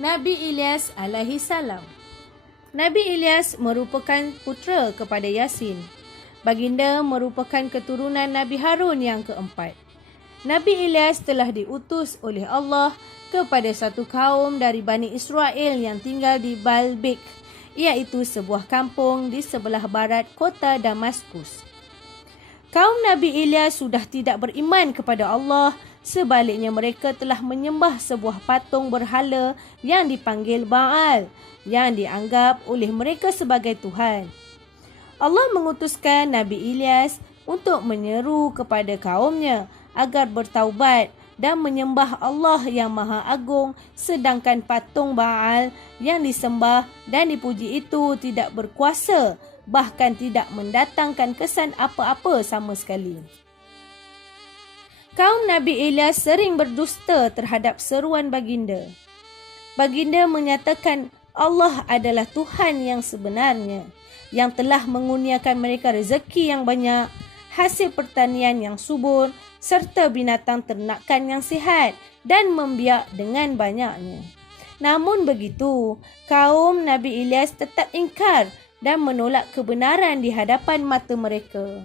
Nabi Ilyas alaihi salam. Nabi Ilyas merupakan putera kepada Yasin. Baginda merupakan keturunan Nabi Harun yang keempat. Nabi Ilyas telah diutus oleh Allah kepada satu kaum dari Bani Israel yang tinggal di Baalbek, iaitu sebuah kampung di sebelah barat kota Damaskus. Kaum Nabi Ilyas sudah tidak beriman kepada Allah, sebaliknya mereka telah menyembah sebuah patung berhala yang dipanggil Baal, yang dianggap oleh mereka sebagai Tuhan. Allah mengutuskan Nabi Ilyas untuk menyeru kepada kaumnya agar bertaubat dan menyembah Allah yang Maha Agung, sedangkan patung Baal yang disembah dan dipuji itu tidak berkuasa, bahkan tidak mendatangkan kesan apa-apa sama sekali. Kaum Nabi Ilyas sering berdusta terhadap seruan baginda. Baginda menyatakan Allah adalah Tuhan yang sebenarnya, yang telah mengurniakan mereka rezeki yang banyak, hasil pertanian yang subur, serta binatang ternakan yang sihat dan membiak dengan banyaknya. Namun begitu, kaum Nabi Ilyas tetap ingkar dan menolak kebenaran di hadapan mata mereka.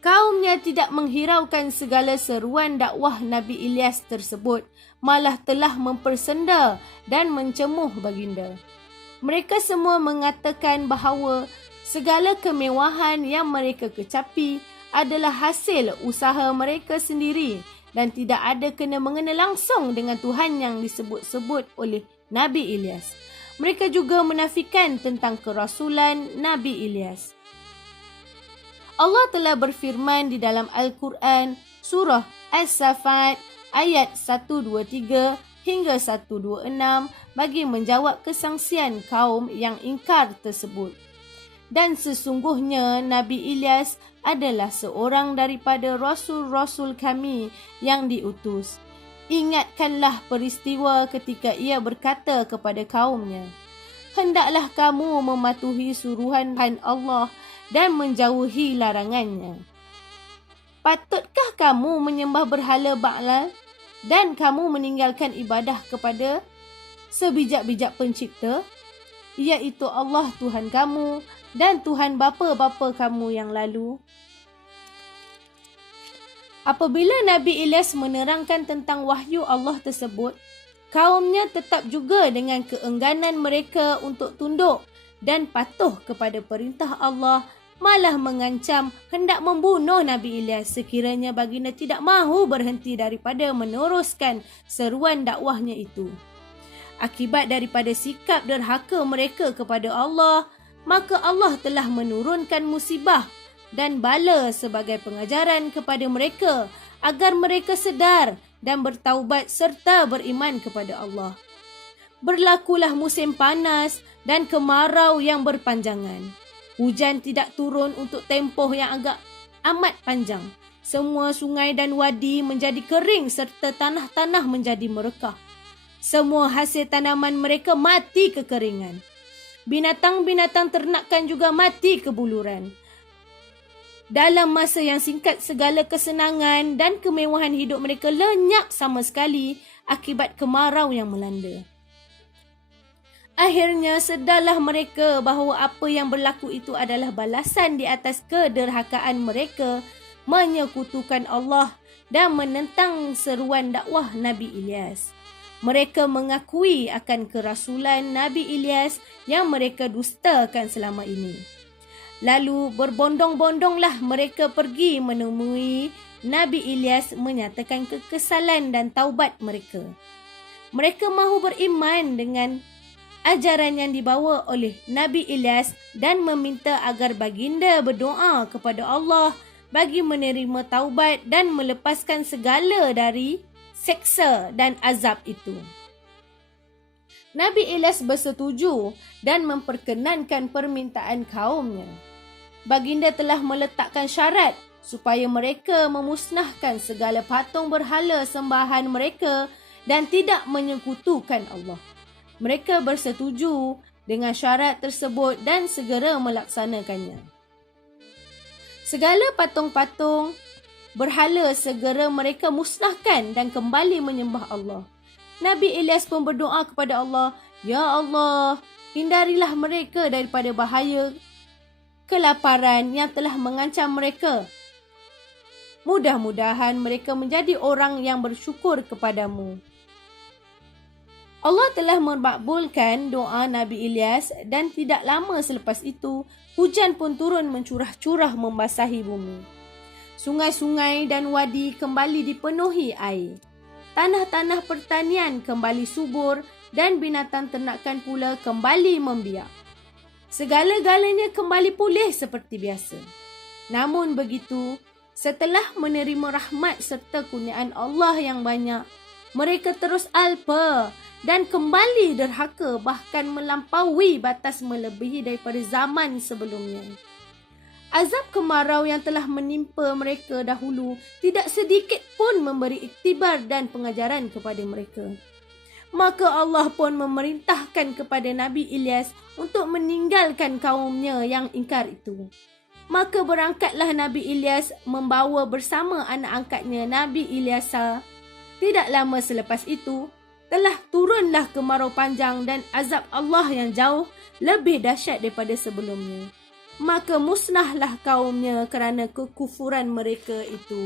Kaumnya tidak menghiraukan segala seruan dakwah Nabi Ilyas tersebut, malah telah mempersenda dan mencemuh baginda. Mereka semua mengatakan bahawa segala kemewahan yang mereka kecapi adalah hasil usaha mereka sendiri dan tidak ada kena-mengena langsung dengan Tuhan yang disebut-sebut oleh Nabi Ilyas. Mereka juga menafikan tentang kerasulan Nabi Ilyas. Allah telah berfirman di dalam Al-Quran, surah As-Safat ayat 123 hingga 126 bagi menjawab kesangsian kaum yang ingkar tersebut. Dan sesungguhnya Nabi Ilyas adalah seorang daripada rasul-rasul kami yang diutus. Ingatkanlah peristiwa ketika ia berkata kepada kaumnya, hendaklah kamu mematuhi suruhan Allah dan menjauhi larangannya. Patutkah kamu menyembah berhala Baal dan kamu meninggalkan ibadah kepada sebijak-bijak pencipta, iaitu Allah Tuhan kamu dan Tuhan bapa-bapa kamu yang lalu? Apabila Nabi Ilyas menerangkan tentang wahyu Allah tersebut, kaumnya tetap juga dengan keengganan mereka untuk tunduk dan patuh kepada perintah Allah, malah mengancam hendak membunuh Nabi Ilyas sekiranya baginda tidak mahu berhenti daripada meneruskan seruan dakwahnya itu. Akibat daripada sikap derhaka mereka kepada Allah, maka Allah telah menurunkan musibah dan bala sebagai pengajaran kepada mereka agar mereka sedar dan bertaubat serta beriman kepada Allah. Berlakulah musim panas dan kemarau yang berpanjangan. Hujan tidak turun untuk tempoh yang agak amat panjang. Semua sungai dan wadi menjadi kering serta tanah-tanah menjadi merekah. Semua hasil tanaman mereka mati kekeringan. Binatang-binatang ternakan juga mati kebuluran. Dalam masa yang singkat, segala kesenangan dan kemewahan hidup mereka lenyap sama sekali akibat kemarau yang melanda. Akhirnya sedarlah mereka bahawa apa yang berlaku itu adalah balasan di atas kederhakaan mereka menyekutukan Allah dan menentang seruan dakwah Nabi Ilyas. Mereka mengakui akan kerasulan Nabi Ilyas yang mereka dustakan selama ini. Lalu berbondong-bondonglah mereka pergi menemui Nabi Ilyas menyatakan kekesalan dan taubat mereka. Mereka mahu beriman dengan ajaran yang dibawa oleh Nabi Ilyas dan meminta agar baginda berdoa kepada Allah bagi menerima taubat dan melepaskan segala dari seksa dan azab itu. Nabi Ilyas bersetuju dan memperkenankan permintaan kaumnya. Baginda telah meletakkan syarat supaya mereka memusnahkan segala patung berhala sembahan mereka dan tidak menyekutukan Allah. Mereka bersetuju dengan syarat tersebut dan segera melaksanakannya. Segala patung-patung berhala segera mereka musnahkan dan kembali menyembah Allah. Nabi Ilyas pun berdoa kepada Allah, "Ya Allah, hindarilah mereka daripada bahaya kelaparan yang telah mengancam mereka. Mudah-mudahan mereka menjadi orang yang bersyukur kepadamu." Allah telah memakbulkan doa Nabi Ilyas dan tidak lama selepas itu, hujan pun turun mencurah-curah membasahi bumi. Sungai-sungai dan wadi kembali dipenuhi air. Tanah-tanah pertanian kembali subur dan binatang ternakan pula kembali membiak. Segala-galanya kembali pulih seperti biasa. Namun begitu, setelah menerima rahmat serta kurniaan Allah yang banyak, mereka terus alpa dan kembali derhaka, bahkan melampaui batas melebihi daripada zaman sebelumnya. Azab kemarau yang telah menimpa mereka dahulu tidak sedikit pun memberi iktibar dan pengajaran kepada mereka. Maka Allah pun memerintahkan kepada Nabi Ilyas untuk meninggalkan kaumnya yang ingkar itu. Maka berangkatlah Nabi Ilyas membawa bersama anak angkatnya Nabi Ilyasa. Tidak lama selepas itu, telah turunlah kemarau panjang dan azab Allah yang jauh lebih dahsyat daripada sebelumnya. Maka musnahlah kaumnya kerana kekufuran mereka itu.